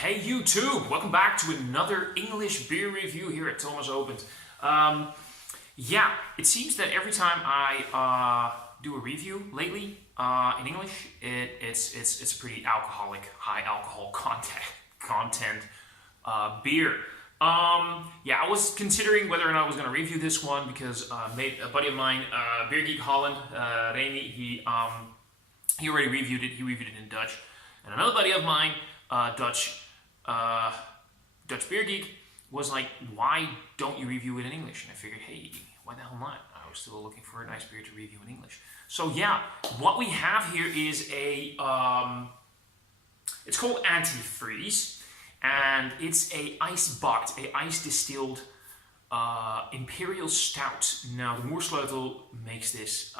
Hey YouTube, welcome back to another English beer review here at Thomas Opent. Yeah, it seems that every time I do a review lately in English, it's a pretty high alcohol content beer. Yeah, I was considering whether or not I was going to review this one because a buddy of mine, Beer Geek Holland, Remy, he already reviewed it. He reviewed it in Dutch, and another buddy of mine, Dutch Beer Geek, was like, why don't you review it in English? And I figured, hey, why the hell not? I was still looking for a nice beer to review in English. So yeah, what we have here is it's called Antifreeze, and it's a ice distilled imperial stout. Now the Moersleutel makes this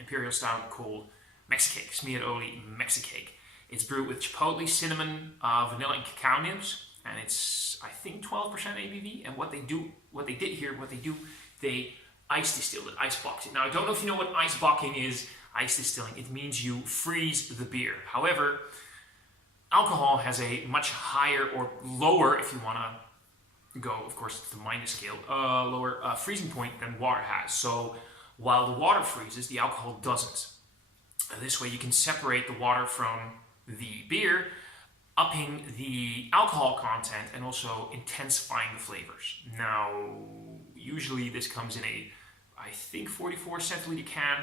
imperial stout called Mexicake, smearolie Mexicake. It's brewed with chipotle, cinnamon, vanilla, and cacao nibs, and it's, I think, 12% ABV. And what they did, they ice distilled it, ice boxed it. Now, I don't know if you know what ice boxing is, ice distilling. It means you freeze the beer. However, alcohol has a much higher, or lower, if you want to go, of course, to the minus scale, lower freezing point than water has. So while the water freezes, the alcohol doesn't. And this way you can separate the water from the beer, upping the alcohol content and also intensifying the flavors. Now, usually this comes in a, I think, 44 centiliter can.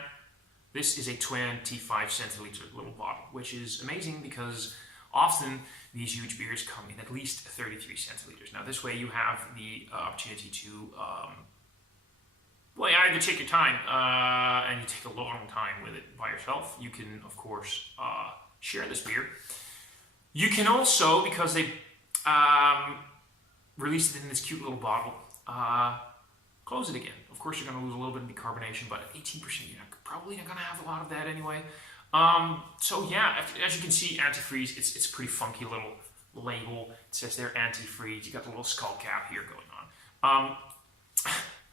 This is a 25 centiliter little bottle, which is amazing because often these huge beers come in at least 33 centiliters. Now, this way you have the opportunity to either take your time and you take a long time with it by yourself. You can, of course, share this beer. You can also, because they released it in this cute little bottle, close it again. Of course, you're going to lose a little bit of the carbonation, but at 18%, you're probably not going to have a lot of that anyway. So yeah, as you can see, Antifreeze, it's a pretty funky little label. It says there Antifreeze. You got the little skull cap here going on.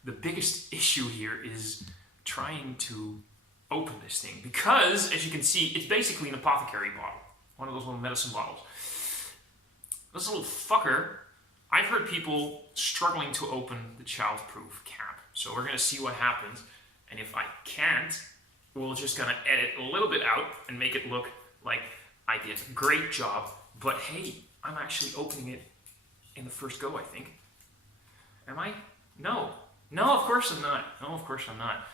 The biggest issue here is trying to open this thing because, as you can see, it's basically an apothecary bottle, one of those little medicine bottles. This little fucker, I've heard people struggling to open the childproof cap. So we're going to see what happens, and if I can't, we're just going to edit a little bit out and make it look like I did a great job. But hey, I'm actually opening it in the first go, I think. Am I? No, of course I'm not.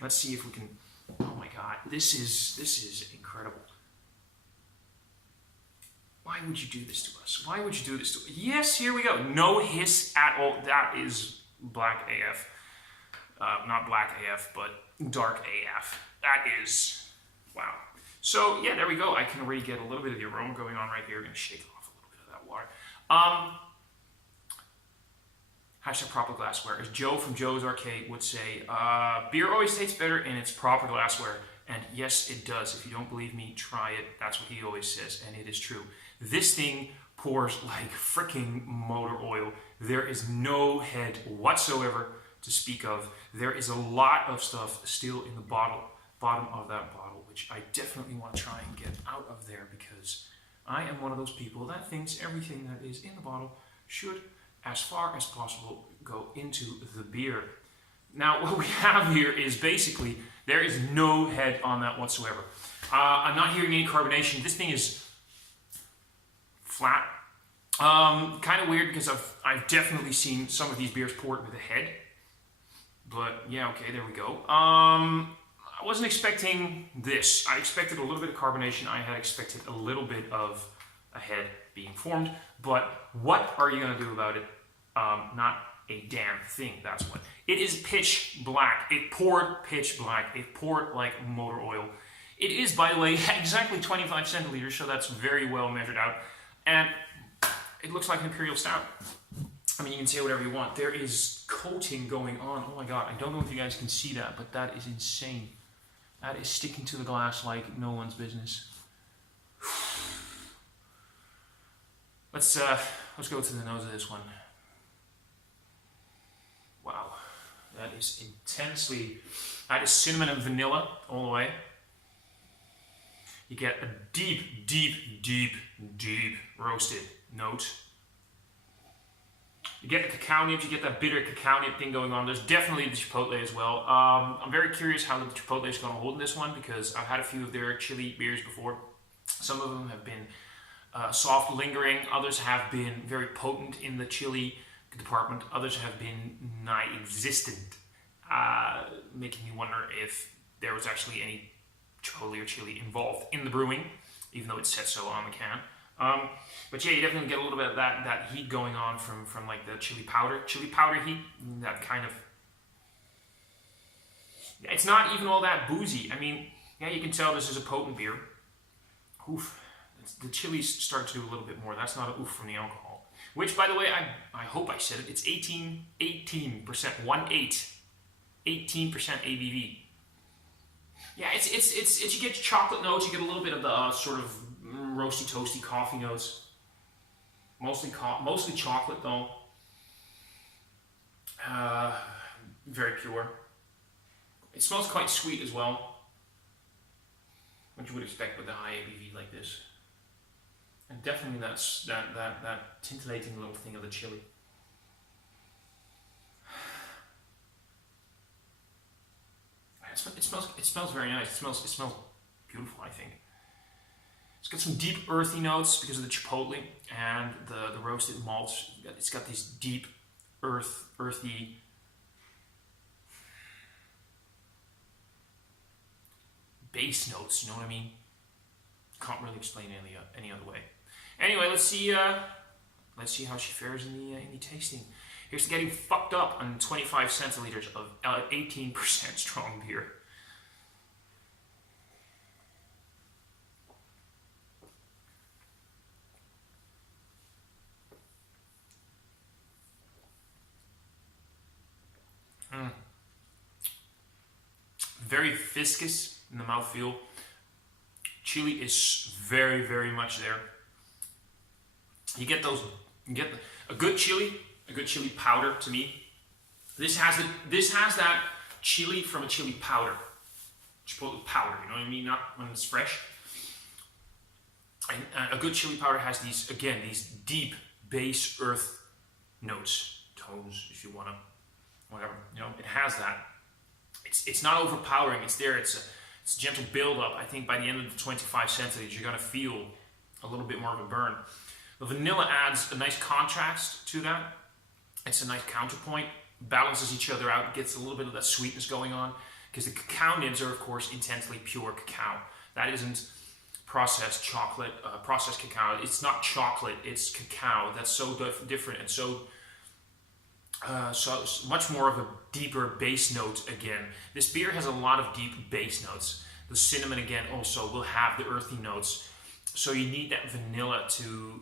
Let's see if we can. Oh my god, this is incredible. Why would you do this to us? Why would you do this to us? Yes, here we go. No hiss at all. That is black AF. Not black AF, but dark AF. That is, wow. So yeah, there we go. I can already get a little bit of the aroma going on right here. I'm going to shake off a little bit of that water. Hashtag proper glassware. As Joe from Joe's Arcade would say, beer always tastes better in its proper glassware. And yes, it does. If you don't believe me, try it. That's what he always says, and it is true. This thing pours like freaking motor oil. There is no head whatsoever to speak of. There is a lot of stuff still in the bottom of that bottle, which I definitely want to try and get out of there because I am one of those people that thinks everything that is in the bottle should, as far as possible, go into the beer. Now, what we have here is basically, there is no head on that whatsoever. I'm not hearing any carbonation. This thing is flat. Kind of weird because I've definitely seen some of these beers poured with a head. But yeah, okay, there we go. I wasn't expecting this. I expected a little bit of carbonation. I had expected a little bit of a head being formed. But what are you going to do about it? Not a damn thing, that's what. It is pitch black. It poured pitch black. It poured like motor oil. It is, by the way, exactly 25 centiliters, so that's very well measured out. And it looks like an imperial stout. I mean, you can say whatever you want. There is coating going on. Oh my god, I don't know if you guys can see that, but that is insane. That is sticking to the glass like no one's business. Let's go to the nose of this one. Wow, that is intensely. That is cinnamon and vanilla all the way. You get a deep, deep, deep, deep roasted note. You get the cacao nibs, you get that bitter cacao nib thing going on. There's definitely the chipotle as well. I'm very curious how the chipotle is going to hold in this one because I've had a few of their chili beers before. Some of them have been soft, lingering. Others have been very potent in the chili department. Others have been non-existent, making me wonder if there was actually any chipotle or chili involved in the brewing, even though it said so on the can. But yeah, you definitely get a little bit of that heat going on from like the chili powder heat. That kind of, it's not even all that boozy. I mean, yeah, you can tell this is a potent beer. Oof, the chilies start to do a little bit more. That's not an oof from the alcohol. Which, by the way, I hope I said it. It's 18%, 18% ABV. Yeah, it's you get chocolate notes. You get a little bit of the sort of roasty, toasty coffee notes. Mostly chocolate though. Very pure. It smells quite sweet as well. What you would expect with a high ABV like this. And definitely that tintillating little thing of the chili. It smells very nice. It smells beautiful, I think. It's got some deep earthy notes because of the chipotle and the roasted malts. It's got these deep earthy base notes, you know what I mean? Can't really explain it any other way. Anyway, let's see how she fares in the tasting. Here's getting fucked up on 25 centiliters of 18% strong beer. Very viscous in the mouthfeel. Chili is very, very much there. You get a good chili powder to me. This has that chili from a chili powder, chipotle powder. You know what I mean? Not when it's fresh. And a good chili powder has these deep base earth notes, tones, if you want to, whatever. You know, it has that. It's not overpowering. It's there. It's a gentle build up. I think by the end of the 25 centiliters, you're gonna feel a little bit more of a burn. The vanilla adds a nice contrast to that. It's a nice counterpoint, balances each other out, gets a little bit of that sweetness going on, because the cacao nibs are, of course, intensely pure cacao. That isn't processed chocolate, processed cacao. It's not chocolate, it's cacao. That's so different and so much more of a deeper base note again. This beer has a lot of deep base notes. The cinnamon, again, also will have the earthy notes. So you need that vanilla to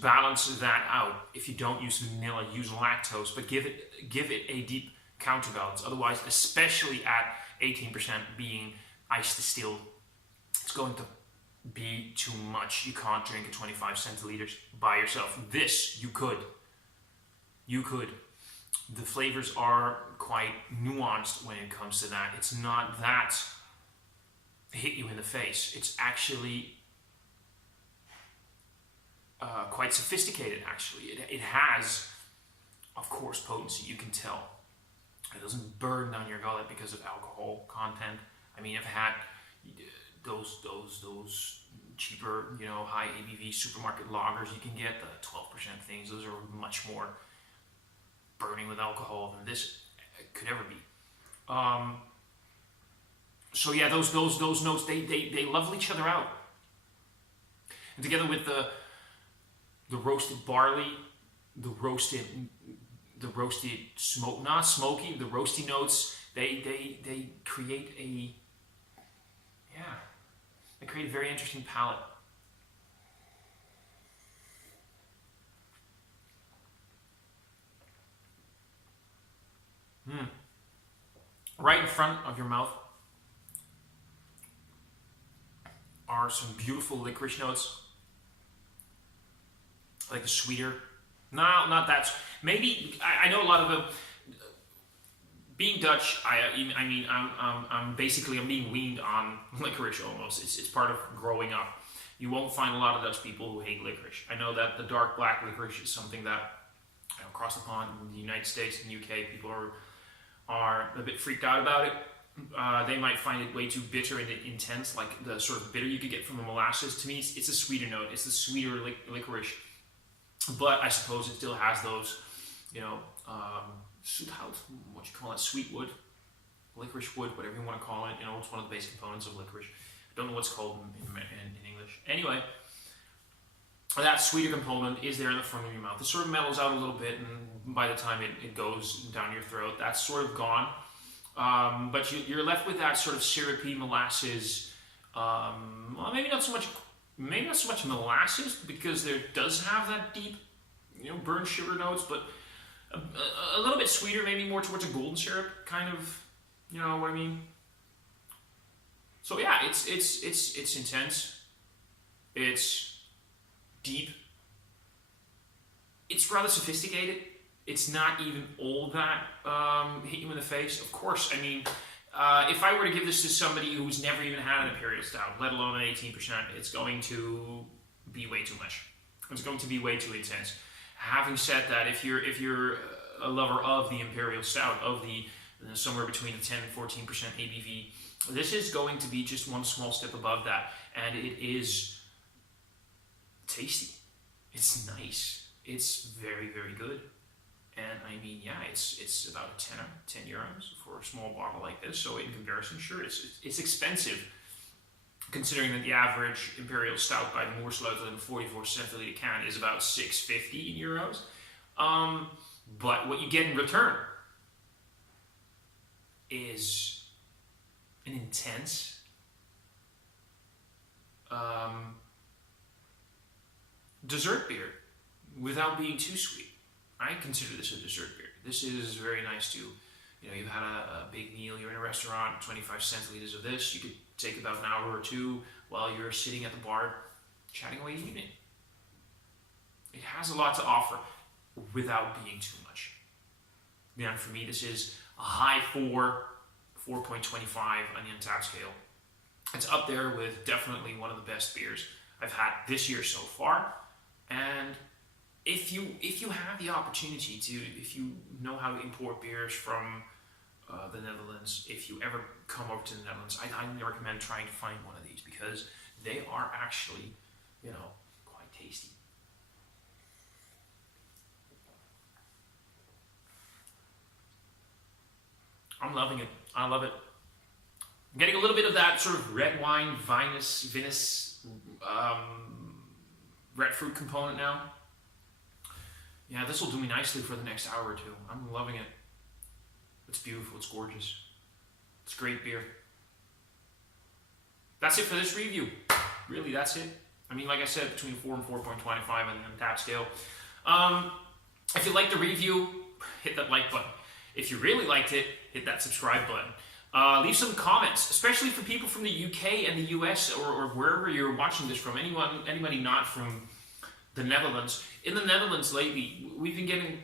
balance that out. If you don't use vanilla, use lactose, but give it a deep counterbalance. Otherwise, especially at 18% being ice distilled, it's going to be too much. You can't drink a 25 centiliters by yourself. This, you could. The flavors are quite nuanced when it comes to that. It's not that hit you in the face. It's actually quite sophisticated, actually. It has, of course, potency, you can tell. It doesn't burn down your gullet because of alcohol content. I mean, I've had those cheaper, high ABV supermarket lagers you can get, the 12% things. Those are much more burning with alcohol than this could ever be. So yeah, those notes, they level each other out. And together with the roasted barley, the roasted smoke, not smoky, the roasty notes, they create a very interesting palate. Right in front of your mouth are some beautiful licorice notes, like a sweeter. No, not that. Maybe I know a lot of being Dutch, I'm basically being weaned on licorice almost. It's part of growing up. You won't find a lot of Dutch people who hate licorice. I know that the dark black licorice is something that, across the pond in the United States and UK, people are a bit freaked out about it. They might find it way too bitter and intense, like the sort of bitter you could get from the molasses. To me, it's a sweeter note. It's the sweeter licorice, but I suppose it still has those, zoethout, what you call it, sweet wood, licorice wood, whatever you want to call it. It's one of the basic components of licorice. I don't know what's called in English. Anyway, that sweeter component is there in the front of your mouth. It sort of mellows out a little bit, and by the time it goes down your throat, that's sort of gone. But you're left with that sort of syrupy molasses. Well, maybe not so much molasses, because there does have that deep, burnt sugar notes, but a little bit sweeter, maybe more towards a golden syrup kind of. You know what I mean? So yeah, it's intense. It's deep. It's rather sophisticated. It's not even all that hit you in the face. Of course, if I were to give this to somebody who's never even had an Imperial Stout, let alone an 18%, it's going to be way too much. It's going to be way too intense. Having said that, if you're a lover of the Imperial Stout, of the somewhere between the 10 and 14% ABV, this is going to be just one small step above that, and it is tasty. It's nice. It's very, very good. And it's about a tenner, 10 euros for a small bottle like this. So in comparison, sure, it's expensive, considering that the average Imperial Stout by Moersleutel in 44 centiliter can is about 6.50 euros. But what you get in return is an intense, dessert beer without being too sweet. I consider this a dessert beer. This is very nice too. You've had a big meal, you're in a restaurant, 25 centiliters of this. You could take about an hour or two while you're sitting at the bar, chatting away the evening. It has a lot to offer without being too much. And for me, this is a high 4.25 on the Untapped scale. It's up there with definitely one of the best beers I've had this year so far. And if you have the opportunity to, if you know how to import beers from the Netherlands, if you ever come over to the Netherlands, I highly recommend trying to find one of these, because they are actually, quite tasty. I'm loving it. I love it. I'm getting a little bit of that sort of red wine, vinous, red fruit component now. Yeah, this will do me nicely for the next hour or two. I'm loving it. It's beautiful. It's gorgeous. It's great beer. That's it for this review. Really, that's it. Like I said, between 4 and 4.25 on the Untapped scale. If you liked the review, hit that like button. If you really liked it, hit that subscribe button. Leave some comments, especially for people from the UK and the US, or wherever you're watching this from. Anybody not from the Netherlands. In the Netherlands lately, we've been getting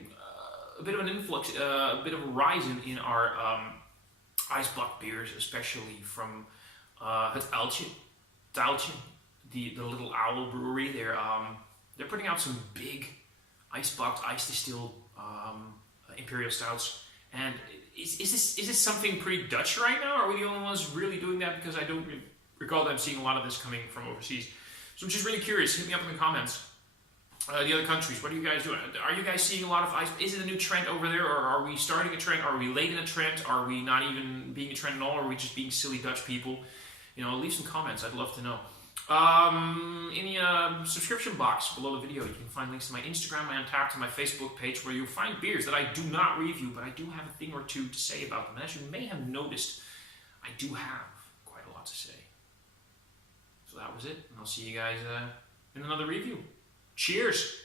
a bit of an influx, a bit of a rise in our ijsblok beers, especially from het Uiltje, the little owl brewery. They're putting out some big ijsblok, ice distilled Imperial Stouts. And is this something pretty Dutch right now? Or are we the only ones really doing that? Because I don't recall that I'm seeing a lot of this coming from overseas. So I'm just really curious. Hit me up in the comments. The other countries, what are you guys doing? Are you guys seeing a lot of ice? Is it a new trend over there, or are we starting a trend? Are we late in a trend? Are we not even being a trend at all? Or are we just being silly Dutch people? Leave some comments. I'd love to know. In the subscription box below the video, you can find links to my Instagram, my Untapped, and my Facebook page, where you'll find beers that I do not review, but I do have a thing or two to say about them. And as you may have noticed, I do have quite a lot to say. So that was it, and I'll see you guys in another review. Cheers!